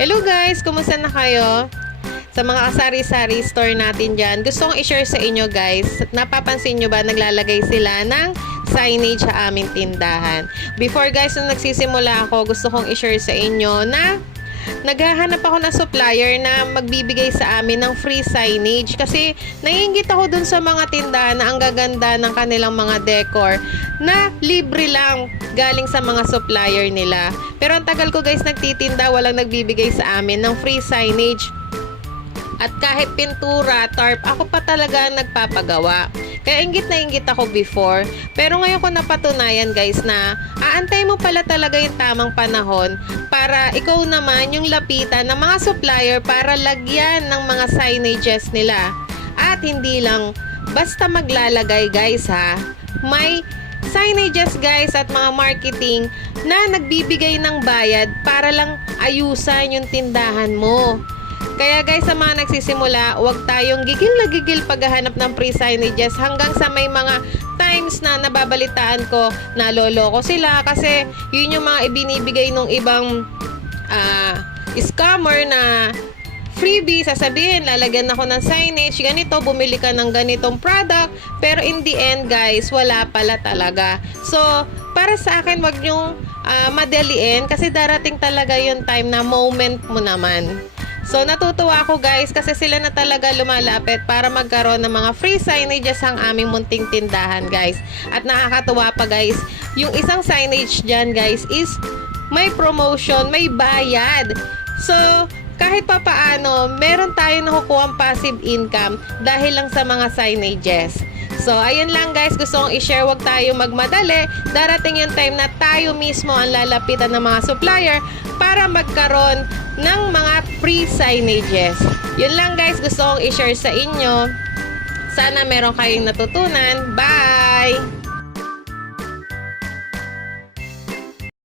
Hello guys! Kumusta na kayo? Sa mga sari-sari store natin dyan, gusto kong i-share sa inyo guys. Napapansin nyo ba naglalagay sila ng signage sa aming tindahan? Before guys, nung nagsisimula ako, gusto kong i-share sa inyo na naghahanap ako ng supplier na magbibigay sa amin ng free signage kasi naiinggit ako dun sa mga tindahan na ang gaganda ng kanilang mga decor na libre lang galing sa mga supplier nila. Pero ang tagal ko guys nagtitinda, walang nagbibigay sa amin ng free signage. At kahit pintura, tarp, ako pa talaga nagpapagawa. Kaya inggit na inggit ako before. Pero ngayon ko napatunayan guys na aantay mo pala talaga yung tamang panahon para ikaw naman yung lapitan ng mga supplier para lagyan ng mga signages nila. At hindi lang basta maglalagay guys ha. May signages guys at mga marketing na nagbibigay ng bayad para lang ayusan yung tindahan mo. Kaya guys, sa mga nagsisimula, huwag tayong gigil na gigil paghahanap ng free signages hanggang sa may mga times na nababalitaan ko na loloko sila kasi yun yung mga ibinibigay ng ibang scammer na freebie, sasabihin, lalagyan ako ng signage, ganito, bumili ka ng ganitong product, pero in the end guys, wala pala talaga. So, para sa akin, wag nyong madaliin kasi darating talaga yung time na moment mo naman. So, natutuwa ako guys kasi sila na talaga lumalapit para magkaroon ng mga free signages ang aming munting tindahan guys. At nakakatuwa pa guys, yung isang signage dyan guys is may promotion, may bayad. So, kahit pa paano, meron tayong nakukuha passive income dahil lang sa mga signages. So, ayun lang guys, gusto kong i-share, wag tayo magmadali. Darating yung time na tayo mismo ang lalapitan ng mga supplier para magkaroon ng mga free signages. Yun lang guys, gusto kong i-share sa inyo. Sana meron kayong natutunan. Bye!